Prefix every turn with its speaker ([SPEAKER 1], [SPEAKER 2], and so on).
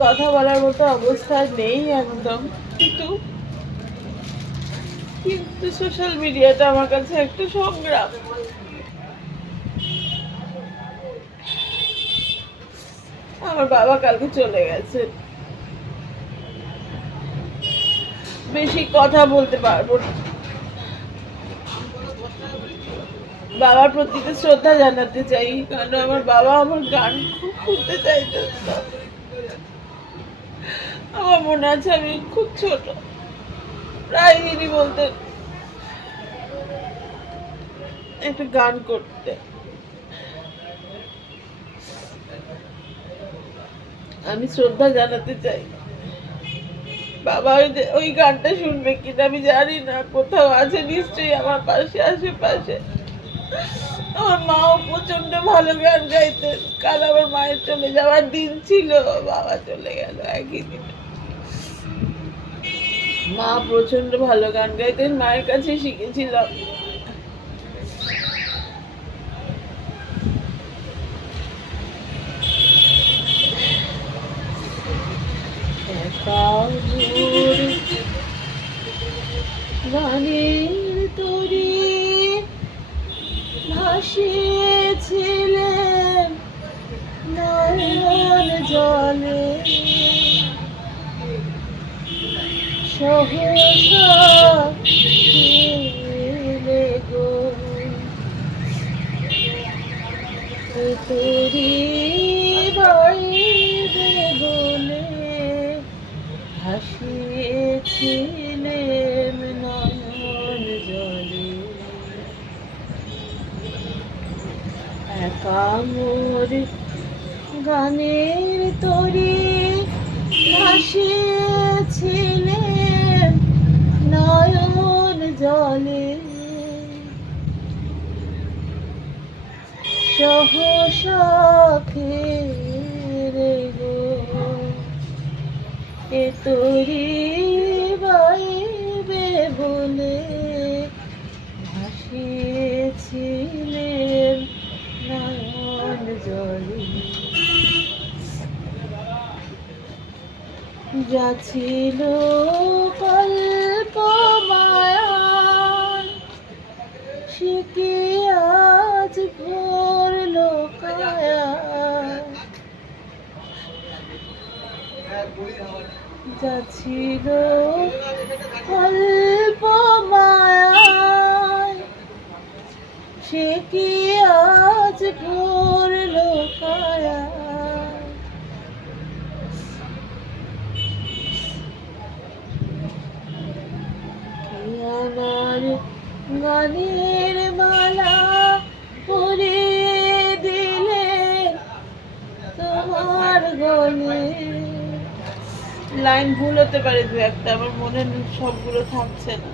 [SPEAKER 1] কথা বলার মতো অবস্থা নেই একদম। কিন্তু কিন্তু সোশ্যাল মিডিয়াটা আমার কাছে একটা সংগ্রাম। আমার বাবা কালকে চলে গেছে। বেশি কথা বলতে পারব না। বাবার প্রতি শ্রদ্ধা জানাতে চাই কারণ আমার বাবা আমার গান খুব শুনতে চাইতো মনে আছে? আমি খুব ছোট। প্রায় বলতেন একটা গান করতে। আমি শ্রদ্ধা জানাতে চাই। বাবা ওই গানটা শুনবে কিনা আমি জানি না। কোথাও আছে নিশ্চয়ই আমার পাশে, আশেপাশে। আমার মাও প্রচণ্ড ভালো গান গাইতেন। কাল আমার মায়ের চলে যাওয়ার দিন ছিল। বাবা চলে গেল একই দিনে। মা প্রচণ্ড ভালো গান গাইতেন মায়ের কাছে শিখেছিলাম। গানের ভাসিয়েছিলেন জলে। সহসা গো তোরি বাইরে বলে হাসিয়েছিলেন নয়ন জলে একা মোর গানের তরি ভাসিয়েছিলেন জলে সহসখে গো এ তরি বাইবে বলে ভাসিয়েছিলেন নয়ন জলে। যা ছিল কি আজ ভোর লোকায়া যা ছিল কল্প মায়ায় সে কি আজ ভোর গানের মালা পরে দিলে তোমার গলে। লাইন ভুল হতে পারে দু একটা, আমার মনে সবগুলো থাকছে না।